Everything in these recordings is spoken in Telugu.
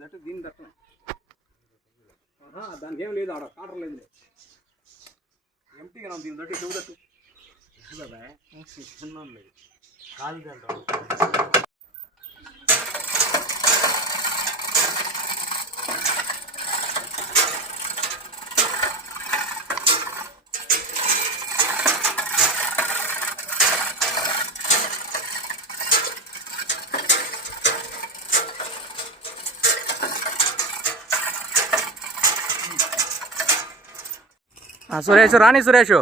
దట్టు దీన్ని దట్టమే దానికి ఏం లేదు ఆడ కాటర్ లేదు ఎంటీగా దీని దట్టు చెవు దట్టు లేదు కాదు సురేష్ రాణి సురేష్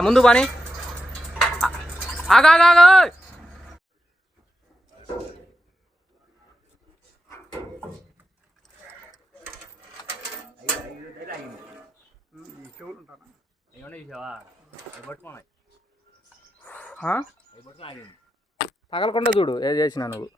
ముందు బాని ఆగా తగలకుండా చూడు ఏది చేసినా నువ్వు